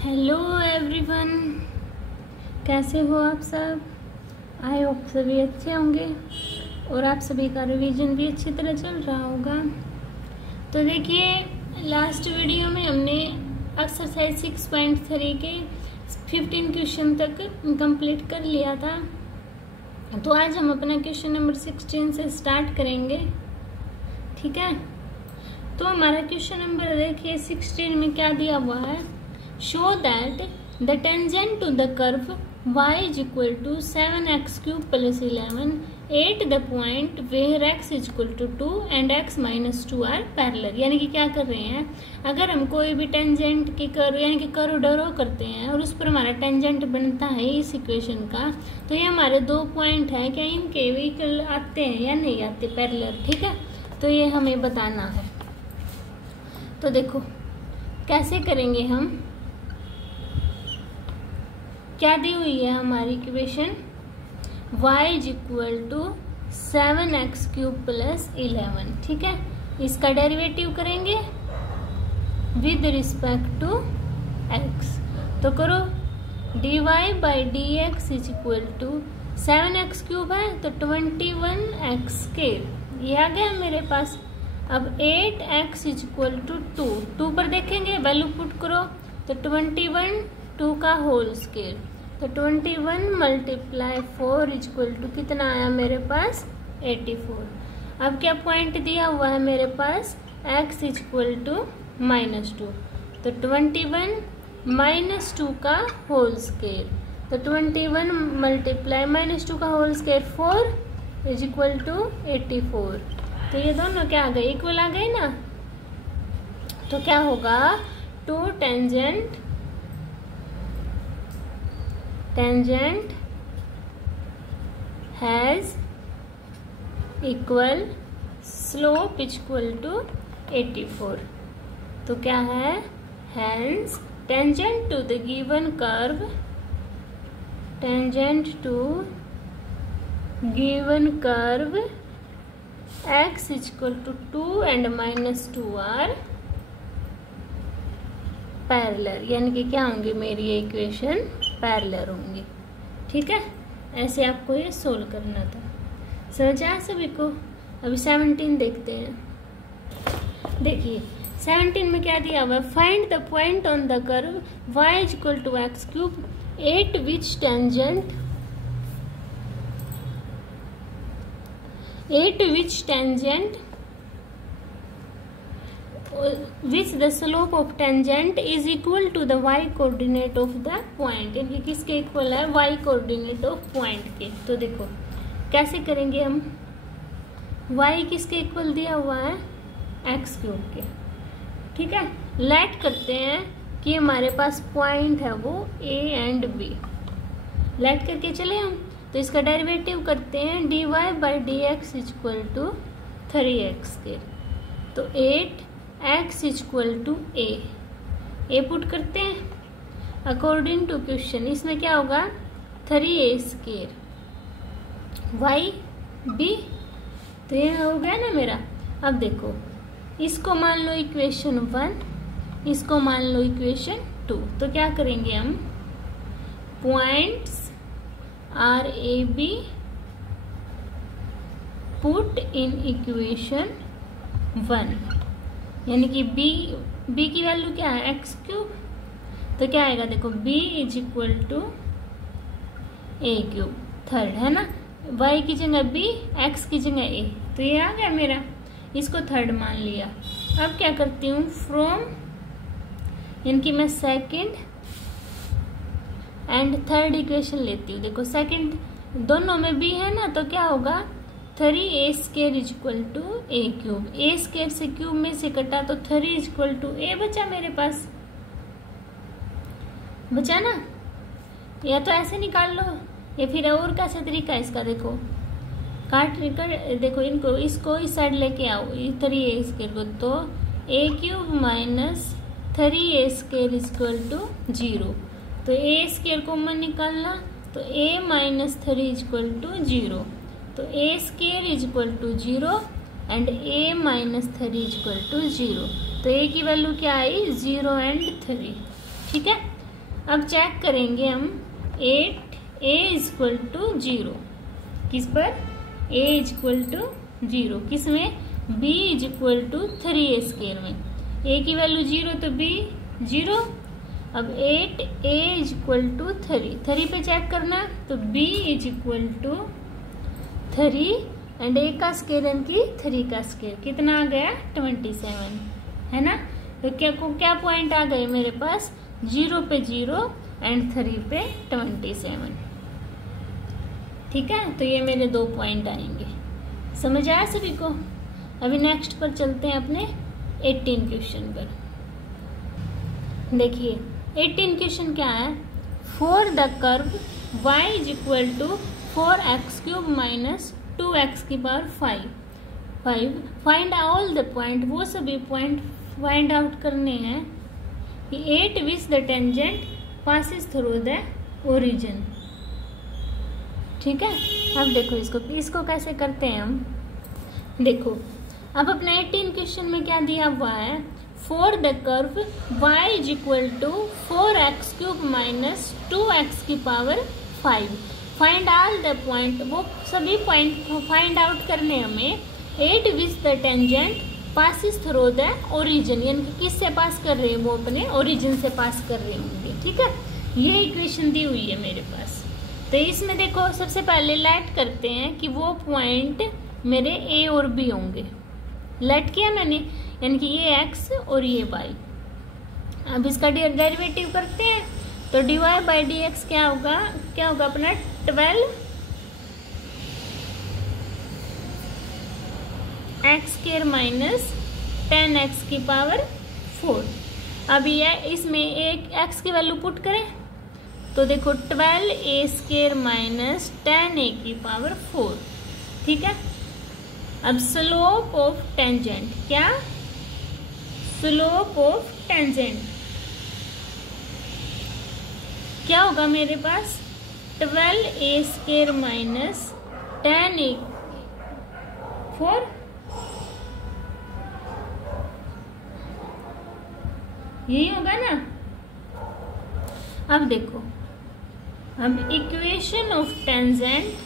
Hello everyone, कैसे हो आप सब। आई होप सभी अच्छे होंगे और आप सभी का रिवीजन भी अच्छी तरह चल रहा होगा। तो देखिए, लास्ट वीडियो में हमने एक्सरसाइज 6.3 के 15 क्वेश्चन तक कंप्लीट कर लिया था। तो आज हम अपना क्वेश्चन नंबर 16 से स्टार्ट करेंगे, ठीक है। तो हमारा क्वेश्चन नंबर देखिए 16 में क्या दिया हुआ है। Show that the tangent to the curve y is equal to 7x cube plus 11 at the point where x is equal to 2 and x minus 2 are parallel। यानी कि क्या कर रहे हैं, अगर हम कोई भी टेंजेंट की कर्व यानी कि कर्व ड्रॉ करते हैं और उस पर हमारा टेंजेंट बनता है इस इक्वेशन का, तो ये हमारे दो पॉइंट है, क्या इनके व्हीकल आते हैं या नहीं आते पैरेलल, ठीक है। तो ये हमें बताना है। तो देखो कैसे करेंगे हम, क्या दी हुई है हमारी equation, y is equal to 7x cube plus 11, ठीक है। इसका डेरिवेटिव करेंगे विद रिस्पेक्ट टू x। तो करो dy by d x is equal to 7x cube है तो 21x स्क्वायर, ये आ गया मेरे पास। अब 8x इज इक्वल टू 2 पर देखेंगे वैल्यू पुट करो तो 21 2 का होल स्क्वायर, तो 21 मल्टीप्लाई 4 इज इक्वल टू कितना आया मेरे पास 84। अब क्या पॉइंट दिया हुआ है मेरे पास, x इज इक्वल टू -2, तो 21 -2 का होल स्क्वायर, तो 21 मल्टीप्लाई -2 का whole square 4 is equal to 84। तो ये दोनों क्या आ गए, इक्वल आ गए ना। तो क्या होगा, 2 tangent has equal slope equal to 84। तो क्या है, hence tangent to the given curve, tangent to given curve x is equal to 2 and -2 are parallel, यानी कि क्या होंगी मेरी ये इक्वेशन पैरेलल होंगी, ठीक है। ऐसे आपको ये सोल्व करना था, समझ आया सभी को। अभी 17 देखते हैं। देखिए 17 में क्या दिया हुआ है, find the point on the curve y is equal to x cube at which tangent which the slope of tangent is equal to the y coordinate of the point, यानी किसके इक्वल है, y कोऑर्डिनेट ऑफ पॉइंट के। तो देखो कैसे करेंगे हम, y किसके इक्वल दिया हुआ है, x क्यूब के, ठीक है। लेट करते हैं कि हमारे पास पॉइंट है वो a एंड b, लेट करके चले हम। तो इसका डेरिवेटिव करते हैं, dy by d x is equal to 3x square, तो 8x is equal to a put करते हैं अकॉर्डिंग टू क्वेश्चन। इसमें क्या होगा, 3a स्क्वायर y b, तो ये हो गया ना मेरा। अब देखो इसको मान लो इक्वेशन 1, इसको मान लो इक्वेशन 2। तो क्या करेंगे हम, points are A B put in equation 1, यानी कि b की वैल्यू क्या है, x क्यूब। तो क्या आएगा, देखो b is equal to a cube, third है ना, y की जगह b, x की जगह a, तो ये आ गया मेरा, इसको थर्ड मान लिया। अब क्या करती हूँ, फ्रॉम यानी कि मैं सेकंड एंड थर्ड इक्वेशन लेती हूँ। देखो सेकंड दोनों में b है ना, तो क्या होगा, 3a square is equal to a क्यूब, a स्क्वायर से क्यूब में से कटा तो 3 इज इक्वल टू a बचा मेरे पास, बचा ना। या तो ऐसे निकाल लो या फिर और कैसा तरीका है इसका, देखो काट कर देखो इनको, इसको इस साइड लेके आओ, 3a स्क्वायर को, तो a cube minus 3a square is equal to 0। तो a स्क्वायर कॉमन निकालना, तो a minus 3 is equal to 0, तो a square is equal to 0 and a minus 3 is equal to 0। तो a की वैल्यू क्या आई, 0 and 3, ठीक है। अब चेक करेंगे हम 8a इक्वल टू 0 किस पर, a इक्वल टू 0 किस में, b equal to 3a square में। a की वैल्यू 0 तो b 0। अब 8a इक्वल टू 3 पे चेक करना, तो b equal to 3 and a का स्क्वायर यानी कि 3 का स्क्वायर कितना आ गया 27, है ना। तो क्या पॉइंट आ गए मेरे पास, 0 पे 0 एंड 3 पे 27। ठीक है, तो ये मेरे 2 पॉइंट आएंगे। समझ आया सभी को। अभी नेक्स्ट पर चलते हैं अपने 18 क्वेश्चन पर। देखिए 18 क्वेश्चन क्या है, for the curve y is equal to 4x³ minus 2x की power 5 find all the point, वो सभी पॉइंट फाइंड आउट करने हैं कि 8 which the tangent passes through the origin. ठीक है, अब देखो इसको कैसे करते हैं हम। देखो अब अपने 18 क्वेश्चन में क्या दिया हुआ है, for the curve y is equal to 4x³ minus 2x की power 5 find all the point, वो सभी पॉइंट फाइंड आउट करने हमें 8 which the tangent passes through the origin, यानी कि किससे पास कर रहे हैं, वो अपने ओरिजिन से पास कर रहे होंगे। ठीक है, ये इक्वेशन दी हुई है मेरे पास। तो इसमें देखो सबसे पहले लेट करते हैं कि वो पॉइंट मेरे a और b होंगे। लेट किया मैंने, यानी कि ये x और ये y। अब इसका डेरिवेटिव करते हैं, तो dy बाई dx क्या होगा अपना 12 x स्क्वायर माइनस 10x की पावर 4। अब ये इसमें एक x की वैल्यू पुट करें, तो देखो 12a स्क्वायर माइनस 10a की पावर 4। ठीक है, अब स्लोप ऑफ टेंजेंट, क्या, स्लोप ऑफ टेंजेंट क्या होगा मेरे पास, 12a स्क्वायर माइनस 10a 4, यही होगा ना। अब देखो, अब इक्वेशन ऑफ टेंजेंट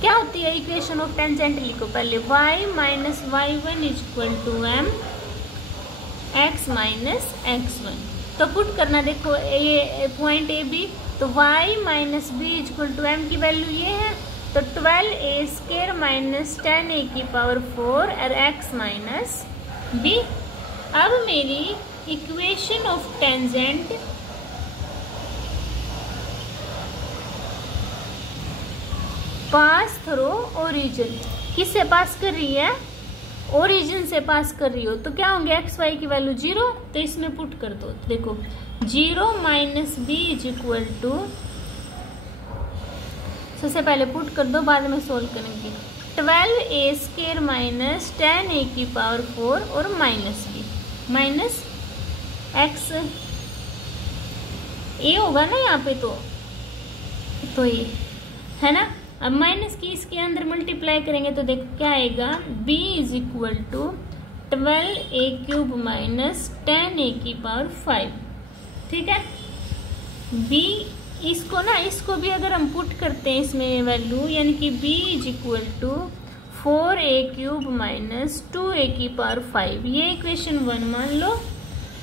क्या होती है, इक्वेशन ऑफ टेंजेंट लिखो पहले, y minus y1 equal to m x minus x1। तो पुट करना, देखो ये पॉइंट ए बी, तो y minus B equal to m की वैल्यू ये है, तो 12a स्क्वायर माइनस 10a की पावर 4 और x माइनस b। अब मेरी equation of tangent pass through origin, किससे पास कर रही है, ओरिजिन से पास कर रही हो, तो क्या होंगे एक्स वाई की वैल्यू 0, तो इसमें पुट कर दो। देखो 0 minus B is equal to, सबसे पहले पुट कर दो, बाद में सोल्व करेंगे। 12a स्क्वायर माइनस 10a की पावर 4 और माइनस बी माइनस एक्स, ए होगा ना यहाँ पे, तो ये है ना। अब माइनस की इसके अंदर मल्टीप्लाई करेंगे तो देखो क्या आएगा, b is equal to 12a³ minus 10a की पावर 5। ठीक है, b इसको भी अगर हम पुट करते हैं इसमें वैल्यू, यानी कि b is equal to 4a³ minus 2a की पावर 5, ये इक्वेशन 1 मान लो,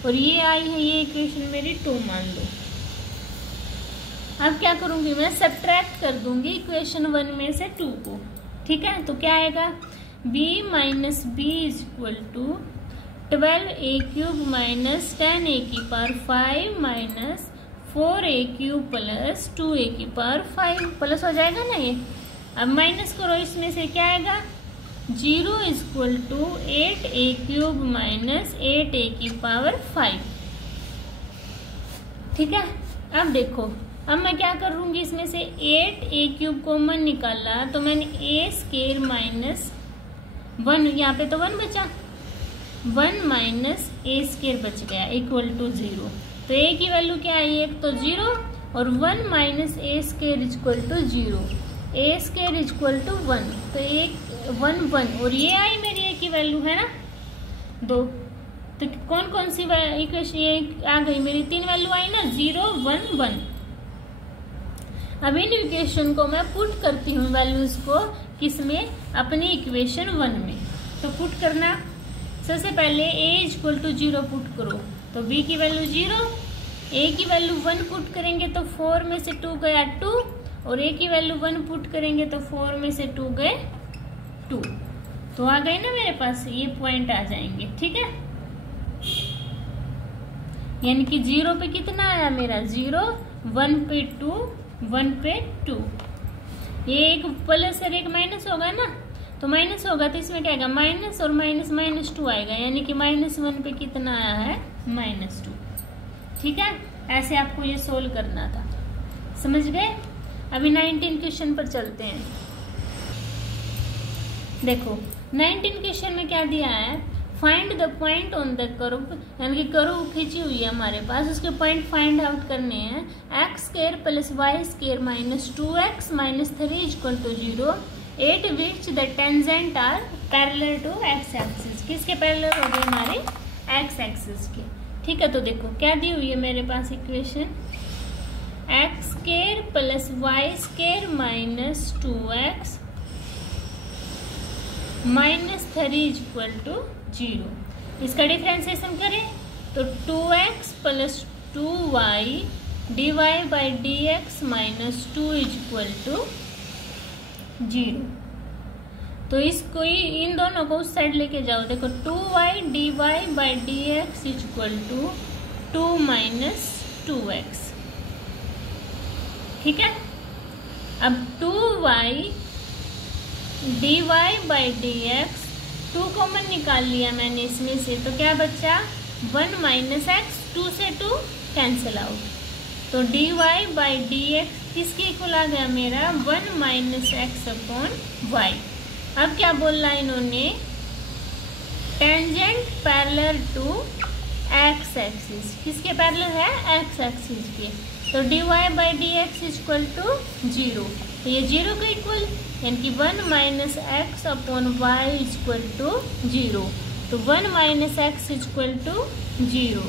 और ये आई है ये इक्वेशन मेरी 2 मान लो। अब क्या करूंगी मैं, सब्ट्रैक्ट कर दूंगी इक्वेशन 1 में से 2 को। ठीक है, तो क्या आएगा, b minus B is equal to 12a³ minus 10a की power 5 minus 4a³ plus 2a की पावर 5, प्लस हो जाएगा ना ये। अब माइनस करो, इसमें से क्या आएगा, 0 is equal to 8a³ minus 8a की पावर 5। ठीक है, अब देखो, अब मैं क्या करूंगी, इसमें से 8a³ कॉमन निकाला, तो मैंने a स्क्वायर माइनस 1, यहाँ पे तो 1 बचा, 1 माइनस a स्क्वायर बच गया इक्वल टू 0। तो a की वैल्यू क्या आई, एक तो 0 और 1 minus a square equal to 0, a square equal to 1, तो 1 1 और ये आई मेरी a की वैल्यू है ना 2। तो कौन कौन सी इक्वेशन ये आ गई मेरी, 3 वैल्यू आई ना, 0 1 1। अब इन इक्वेशन को मैं पुट करती हूँ वैल्यूज को किसमें, अपनी इक्वेशन 1 में। तो पुट करना, सबसे पहले a = 0 पुट करो, तो b की वैल्यू 0, a की वैल्यू 1 पुट करेंगे तो 4 में से 2 गया 2, और a की वैल्यू 1 पुट करेंगे तो 4 में से 2 गए 2। तो आ गए ना मेरे पास, ये पॉइंट आ जाएंगे, ठीक है। यानी कि 0 पे कितना आया मेरा, 0, 1 पे 2, 1 पे 2। ये एक प्लस और एक माइनस होगा ना, तो माइनस होगा तो इसमें क्या आएगा, माइनस और माइनस -2 आएगा, यानी कि -1 पे कितना आया है, -2। ठीक है, ऐसे आपको ये सोल्व करना था, समझ गए। अभी 19 क्वेश्चन पर चलते हैं। देखो 19 क्वेश्चन में क्या दिया है, find the point on the curve, यानी कि कर्व खींची हुई है हमारे पास, उसके पॉइंट फाइंड आउट करने हैं। x² + y² - 2x - 3 = 0 8 which the tangent are parallel to x axis। किसके पैरेलल हो गए, हमारे x एक्सिस के। ठीक है, तो देखो क्या दी हुई है मेरे पास इक्वेशन, x² + y² - 2x - 3 = 0। इसका डिफ्रेंसिएशन करें तो 2x + 2y dy/dx - 2 = 0। तो इसको इन दोनों को उस साइड लेके जाओ, देखो 2y dy/dx = 2 - 2x। ठीक है, अब 2y dy/dx 2 कॉमन निकाल लिया मैंने इसमें से, तो क्या बचा 1 - x, 2 से 2 कैंसिल आउट, तो dy/dx किसके इक्वल आ गया मेरा, 1 - x/y। अब क्या बोलना इन्होंने, tangent parallel to x axis, किसके पैरेलल है, x एक्सिस के, तो dy/dx = 0, तो ये 0 का इक्वल, यानी कि 1 - x/y = 0, तो 1 - x = 0,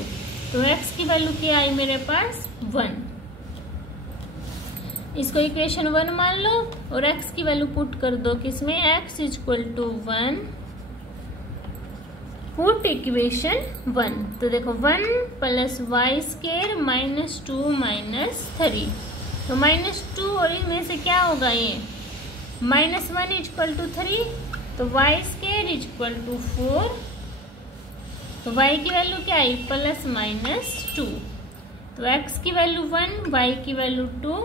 तो x की वैल्यू क्या आई मेरे पास, 1। इसको इक्वेशन 1 मान लो और x की वैल्यू पुट कर दो किसमें, x = 1, पुट इक्वेशन 1। तो देखो 1 + y² - 2 - 3, तो -2 और इनमें से क्या होगा, ये -1 = 3, तो y² = 4, तो y की वैल्यू क्या आई, +-2, तो x की वैल्यू 1, y की वैल्यू 2,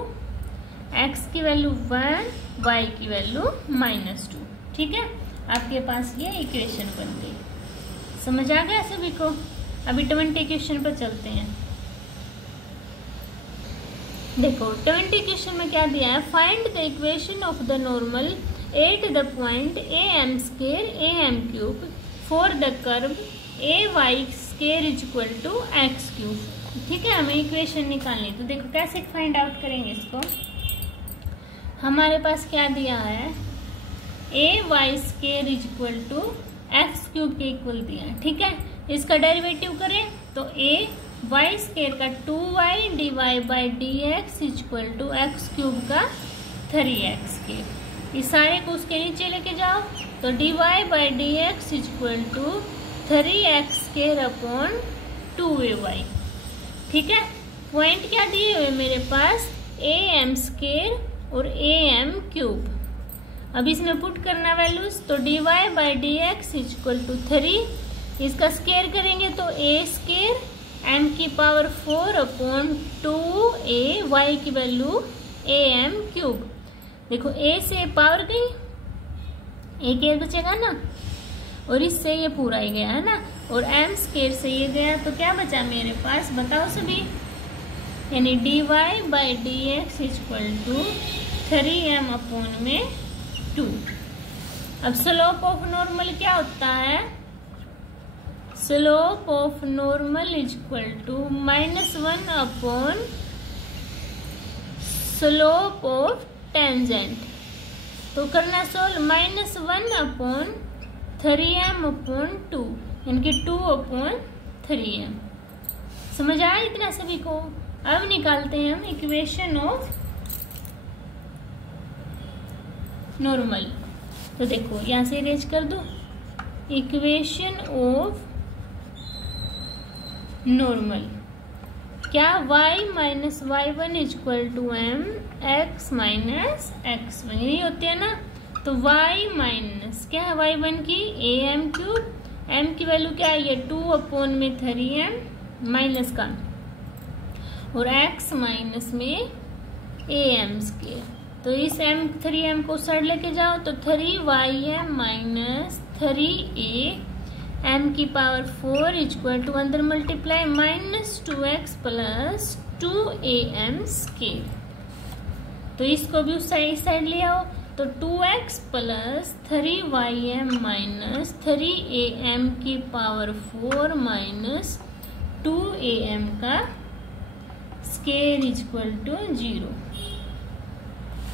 x की वैल्यू 1, y की वैल्यू -2। ठीक है, आपके पास ये इक्वेशन बन गई, समझ आ गया सभी को। अभी 20 क्वेश्चन पर चलते हैं। देखो 20 क्वेश्चन में क्या दिया है, find the equation of the normal at the point am² am³ for the curve ay² = x³। ठीक है, हमें इक्वेशन निकालनी, तो देखो कैसे फाइंड आउट करेंगे इसको। हमारे पास क्या दिया है, ay² = x³ के इक्वल दिया है। ठीक है, इसका डेरिवेटिव करें तो y² का 2y dy/dx = x³ का 3x²। इस सारे को उसके नीचे लेके जाओ, तो dy/dx = 3x² / 2ay। ठीक है, पॉइंट क्या दिए हुए मेरे पास, am² और am³। अब इसमें पुट करना वैल्यूज, तो dy/dx = 3, इसका स्केयर करेंगे तो a² m⁴ / 2a, y की वैल्यू am³। देखो a से पावर गई, एक बचेगा ना, और इससे ये पूरा ही गया है ना, और m² से ये गया, तो क्या बचा मेरे पास, बताओ सभी, यानी dy/dx = 3m/2। अब स्लोप ऑफ नॉर्मल क्या होता है, slope of normal = -1 slope of tangent. तो करना सोल्व, -1/3m/2, यानी कि 2/3m। समझ आया इतना सभी को? अब निकालते हैं हम इक्वेशन ऑफ नॉर्मल। तो देखो यहां से इरेज कर दो, इक्वेशन ऑफ नॉर्मल क्या, y minus y1 equal to m x minus x1, यही होती है ना। तो y माइनस क्या है y1 की am³, m की वैल्यू क्या है, ये 2/3m माइनस का, और x माइनस में am²। तो इस m3m को साइड लेके जाओ तो 3ym माइनस 3a m की पावर 4 इक्वल टू अंदर मल्टीप्लाई -2x प्लस 2am²। तो इसको भी उस साइड ले आओ तो 2x plus 3ym minus 3am की पावर 4 माइनस 2am का स्केयर इक्वल टू 0।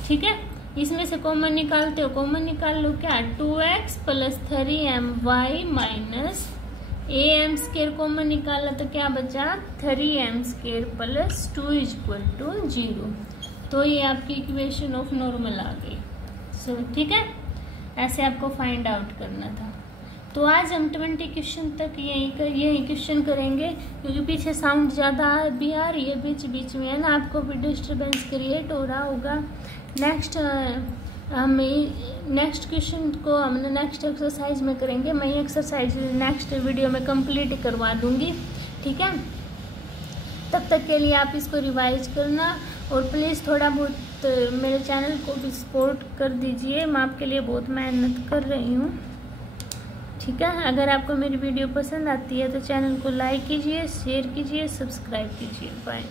ठीक है, इसमें से कॉमन निकालते हो, कॉमन निकाल लो क्या, 2x plus 3my minus am² common निकाला तो क्या बचा 3m² प्लस 2 इक्वल टू 0। तो ये आपकी इक्वेशन ऑफ नॉर्मल आ गई। सो ठीक है, ऐसे आपको फाइंड आउट करना था। तो आज हम 20 क्वेश्चन तक यही क्वेश्चन करेंगे, क्योंकि पीछे साउंड ज़्यादा भी आ रही है बीच बीच में, है ना, आपको भी डिस्टर्बेंस क्रिएट हो रहा होगा। नेक्स्ट क्वेश्चन को हम नेक्स्ट एक्सरसाइज में करेंगे। मैं ये एक्सरसाइज नेक्स्ट वीडियो में कंप्लीट करवा दूंगी। ठीक है, तब तक के लिए आप इसको रिवाइज करना और प्लीज़ थोड़ा बहुत मेरे चैनल को भी सपोर्ट कर दीजिए। मैं आपके लिए बहुत मेहनत कर रही हूँ। ठीक है, अगर आपको मेरी वीडियो पसंद आती है तो चैनल को लाइक कीजिए, शेयर कीजिए, सब्सक्राइब कीजिए। बाय।